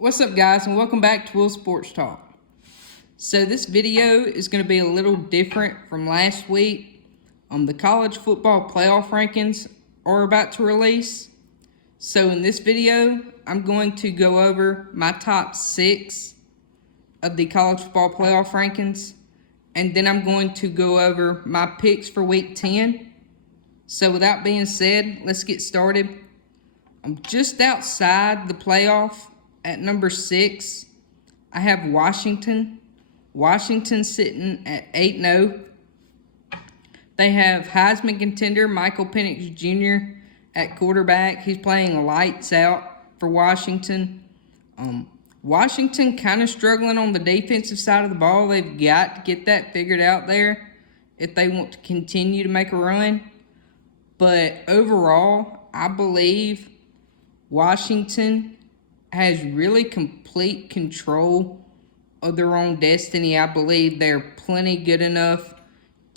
What's up, guys, and welcome back to Will Sports Talk. So this video is going to be a little different from last week. The college football playoff rankings are about to release. So in this video, I'm going to go over my top 6 of the college football playoff rankings, and then I'm going to go over my picks for week 10. So with that being said, let's get started. I'm just outside the playoff. At number 6, I have Washington. Washington sitting at 8-0. They have Heisman contender Michael Penix Jr. at quarterback. He's playing lights out for Washington. Washington kind of struggling on the defensive side of the ball. They've got to get that figured out there if they want to continue to make a run. But overall, I believe Washington has really complete control of their own destiny. I believe they're plenty good enough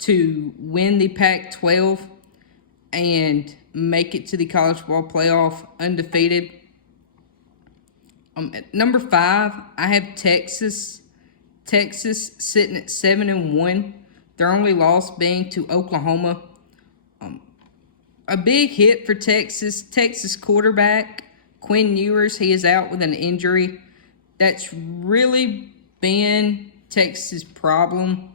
to win the Pac-12 and make it to the college football playoff undefeated. At number 5, I have Texas. Texas sitting at 7-1. Their only loss being to Oklahoma. A big hit for Texas. Texas quarterback Quinn Ewers, he is out with an injury. That's really been Texas' problem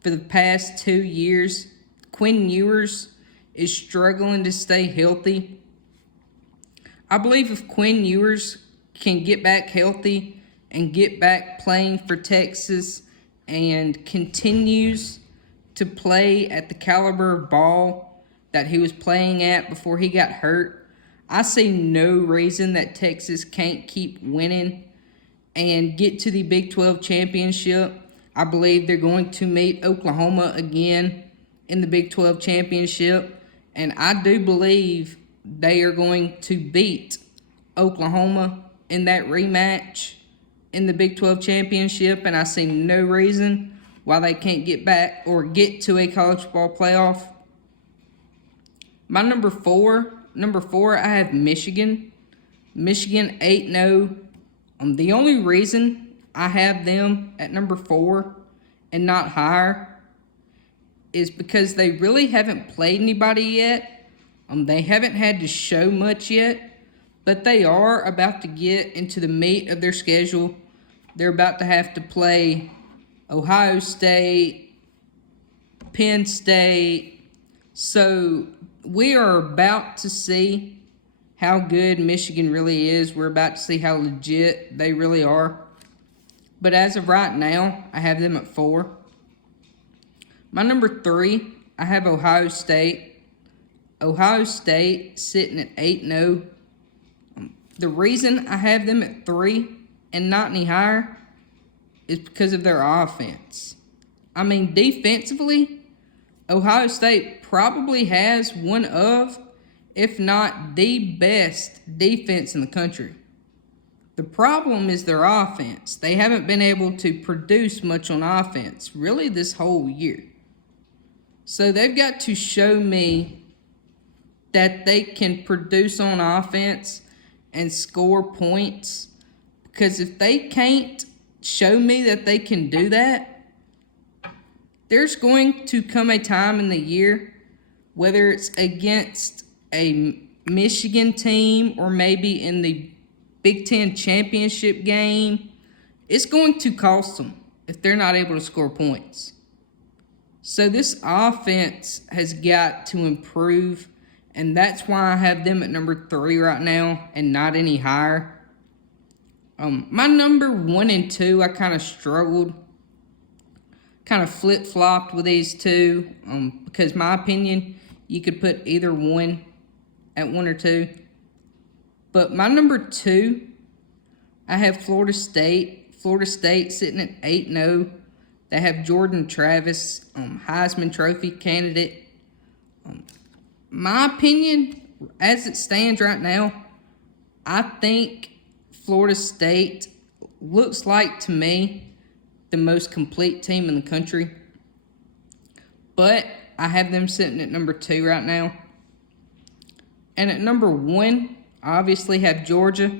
for the past 2 years. Quinn Ewers is struggling to stay healthy. I believe if Quinn Ewers can get back healthy and get back playing for Texas and continues to play at the caliber of ball that he was playing at before he got hurt, I see no reason that Texas can't keep winning and get to the Big 12 championship. I believe they're going to meet Oklahoma again in the Big 12 championship, and I do believe they are going to beat Oklahoma in that rematch in the Big 12 championship, and I see no reason why they can't get back or get to a college football playoff. My number 4, I have Michigan. Michigan 8-0. The only reason I have them at number 4 and not higher is because they really haven't played anybody yet. They haven't had to show much yet, but they are about to get into the meat of their schedule. They're about to have to play Ohio State, Penn State. So we are about to see how good Michigan really is. We're about to see how legit they really are. But as of right now, I have them at 4. My number 3, I have Ohio State. Ohio State sitting at 8-0. The reason I have them at 3 and not any higher is because of their offense. I mean, defensively, Ohio State probably has one of, if not the best defense in the country. The problem is their offense. They haven't been able to produce much on offense, really, this whole year. So they've got to show me that they can produce on offense and score points. Because if they can't show me that they can do that, there's going to come a time in the year, whether it's against a Michigan team or maybe in the Big Ten championship game, it's going to cost them if they're not able to score points. So this offense has got to improve, and that's why I have them at number 3 right now and not any higher. My number 1 and 2, I kind of struggled. Kind of flip-flopped with these two because my opinion, you could put either one at 1 or 2. But my number 2, I have Florida State. Florida State sitting at 8-0. They have Jordan Travis, Heisman Trophy candidate. My opinion, as it stands right now, I think Florida State looks like, to me, the most complete team in the country. But I have them sitting at number 2 right now. And at number 1, I obviously have Georgia.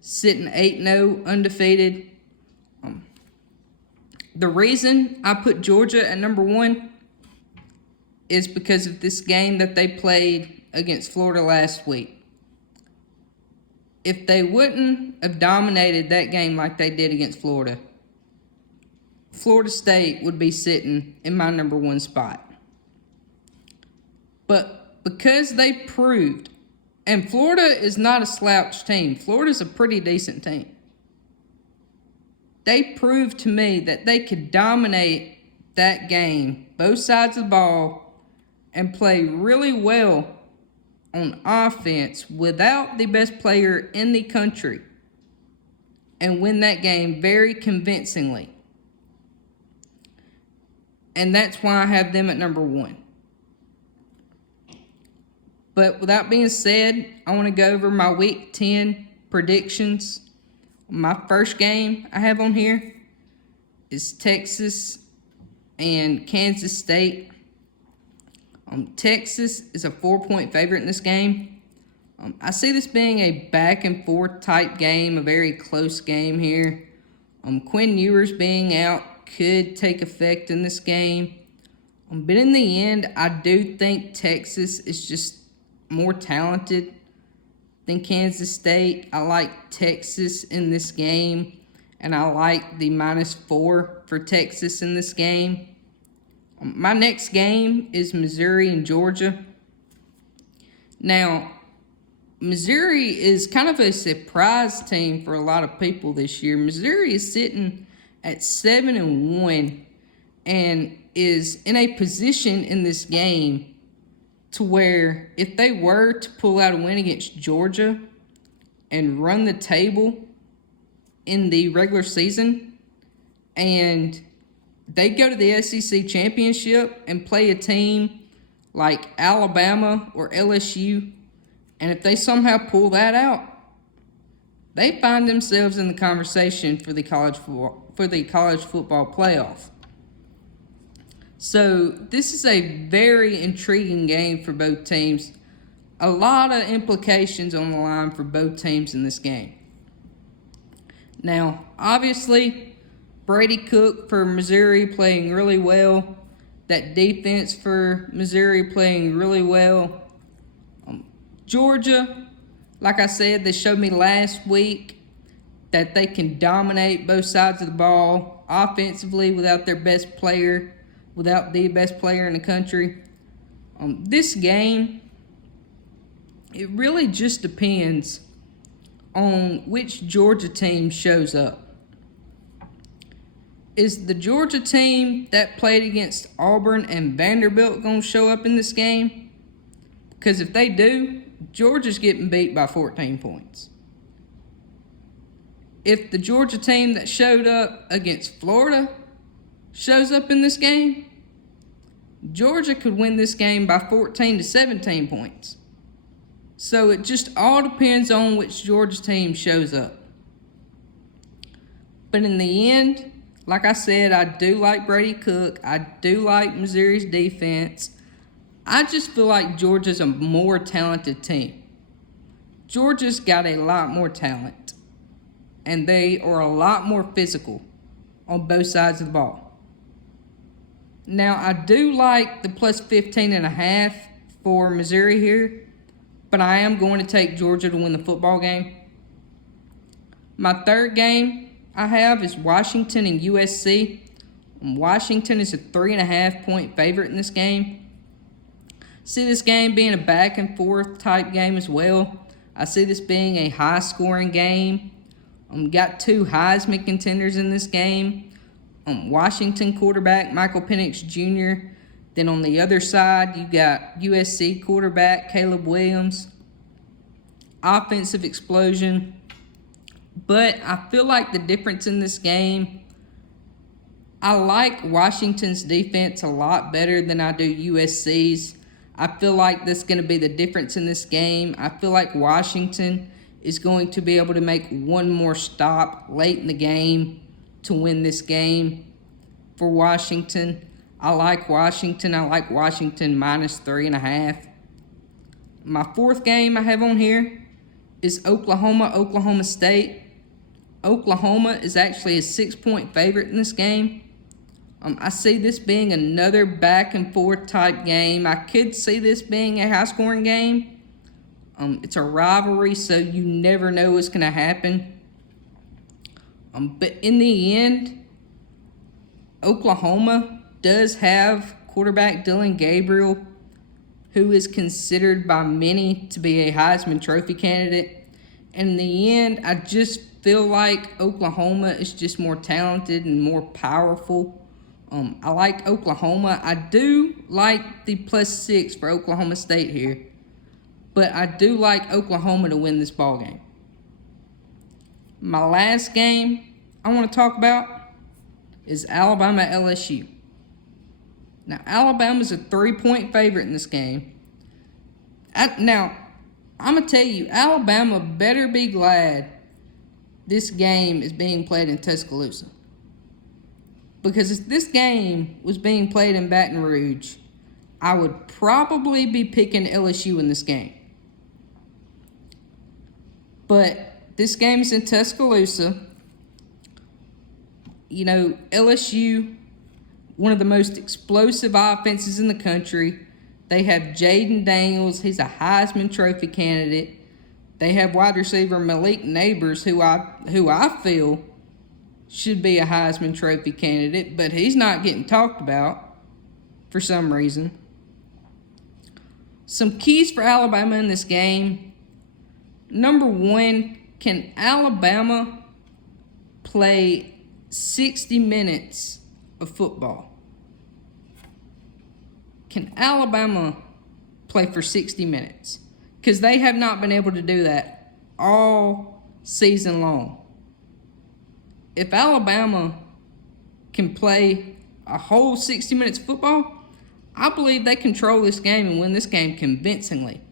sitting 8-0, undefeated. The reason I put Georgia at number 1 is because of this game that they played against Florida last week. If they wouldn't have dominated that game like they did against Florida, Florida State would be sitting in my number 1 spot. But because they proved, and Florida is not a slouch team. Florida's a pretty decent team. They proved to me that they could dominate that game, both sides of the ball, and play really well on offense without the best player in the country and win that game very convincingly. And that's why I have them at number 1. But with that being said, I want to go over my Week 10 predictions. My first game I have on here is Texas and Kansas State. Texas is a 4-point favorite in this game. I see this being a back-and-forth type game, a very close game here. Quinn Ewers being out could take effect in this game. But in the end, I do think Texas is just more talented than Kansas State. I like Texas in this game, and I like the -4 for Texas in this game. My next game is Missouri and Georgia. Now, Missouri is kind of a surprise team for a lot of people this year. Missouri is sitting at 7-1 and is in a position in this game to where if they were to pull out a win against Georgia and run the table in the regular season, and they go to the SEC championship and play a team like Alabama or LSU, and if they somehow pull that out, they find themselves in the conversation for the college football playoff. So this is a very intriguing game for both teams. A lot of implications on the line for both teams in this game. Now, obviously, Brady Cook for Missouri playing really well. That defense for Missouri playing really well. Georgia, like I said, they showed me last week that they can dominate both sides of the ball offensively without the best player in the country. This game, it really just depends on which Georgia team shows up. Is the Georgia team that played against Auburn and Vanderbilt going to show up in this game? Because if they do, Georgia's getting beat by 14 points. If the Georgia team that showed up against Florida shows up in this game, Georgia could win this game by 14 to 17 points. So it just all depends on which Georgia team shows up. But in the end, like I said, I do like Brady Cook. I do like Missouri's defense. I just feel like Georgia's a more talented team. Georgia's got a lot more talent, and they are a lot more physical on both sides of the ball. Now, I do like the plus 15.5 for Missouri here, but I am going to take Georgia to win the football game. My third game I have is Washington and USC. Washington is a 3.5-point favorite in this game. See this game being a back and forth type game as well. I see this being a high scoring game. Got two Heisman contenders in this game. Washington quarterback Michael Penix Jr. Then on the other side, you got USC quarterback Caleb Williams. Offensive explosion. But I feel like the difference in this game, I like Washington's defense a lot better than I do USC's. I feel like that's going to be the difference in this game. I feel like Washington is going to be able to make one more stop late in the game to win this game for Washington. I like Washington. I like Washington minus 3.5. My fourth game I have on here is Oklahoma State. Oklahoma is actually a 6-point favorite in this game. I see this being another back and forth type game. I could see this being a high scoring game. It's a rivalry, so you never know what's going to happen. But in the end, Oklahoma does have quarterback Dylan Gabriel, who is considered by many to be a Heisman Trophy candidate. And in the end, I just feel like Oklahoma is just more talented and more powerful. I like Oklahoma. I do like the +6 for Oklahoma State here, but I do like Oklahoma to win this ball game. My last game I want to talk about is Alabama LSU. Now, Alabama's a 3-point favorite in this game. Now, I'm going to tell you, Alabama better be glad this game is being played in Tuscaloosa. Because if this game was being played in Baton Rouge, I would probably be picking LSU in this game. But this game is in Tuscaloosa. You know, LSU, one of the most explosive offenses in the country. They have Jaden Daniels. He's a Heisman Trophy candidate. They have wide receiver Malik Neighbors, who I feel should be a Heisman Trophy candidate, but he's not getting talked about for some reason. Some keys for Alabama in this game. Number one, can Alabama play 60 minutes of football? Can Alabama play for 60 minutes? Because they have not been able to do that all season long. If Alabama can play a whole 60 minutes of football, I believe they control this game and win this game convincingly.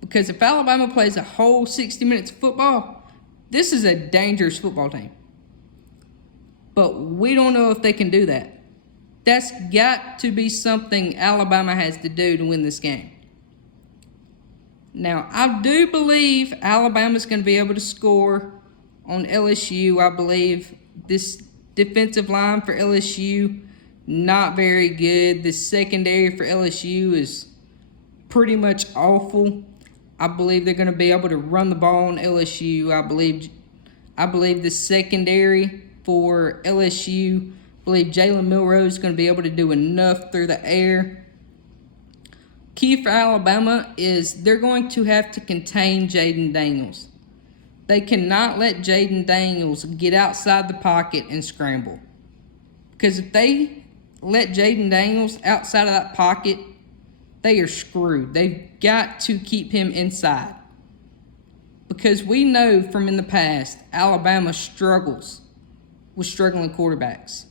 Because if Alabama plays a whole 60 minutes of football, this is a dangerous football team. But we don't know if they can do that. That's got to be something Alabama has to do to win this game. Now, I do believe Alabama's going to be able to score on LSU. I believe this defensive line for LSU, not very good. The secondary for LSU is pretty much awful. I believe they're going to be able to run the ball on LSU. I believe the secondary for LSU, I believe Jalen Milroe is going to be able to do enough through the air. Key for Alabama is they're going to have to contain Jaden Daniels. They cannot let Jaden Daniels get outside the pocket and scramble. Because if they let Jaden Daniels outside of that pocket, they are screwed. They've got to keep him inside. Because we know from in the past, Alabama struggles with struggling quarterbacks.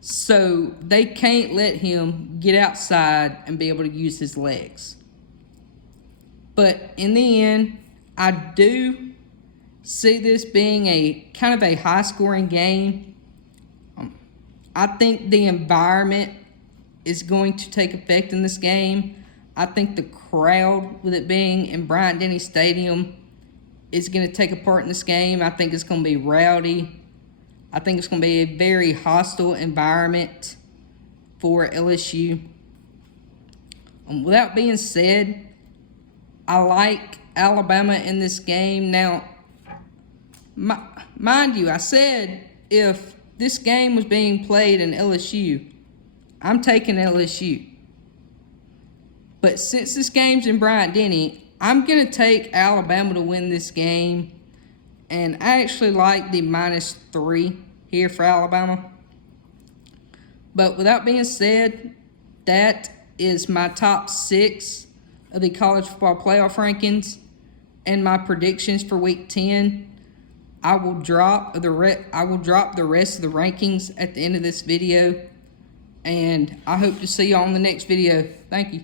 So they can't let him get outside and be able to use his legs. But in the end, I do see this being a kind of a high-scoring game. I think the environment is going to take effect in this game. I think the crowd, with it being in Bryant-Denny Stadium, is going to take a part in this game. I think it's going to be rowdy. I think it's going to be a very hostile environment for LSU. With that being said, I like Alabama in this game. Now, mind you, I said if this game was being played in LSU, I'm taking LSU. But since this game's in Bryant-Denny, I'm going to take Alabama to win this game. And I actually like the -3 here for Alabama. But with that being said, that is my top 6 of the college football playoff rankings and my predictions for week 10. I will drop the rest of the rankings at the end of this video. And I hope to see you on the next video. Thank you.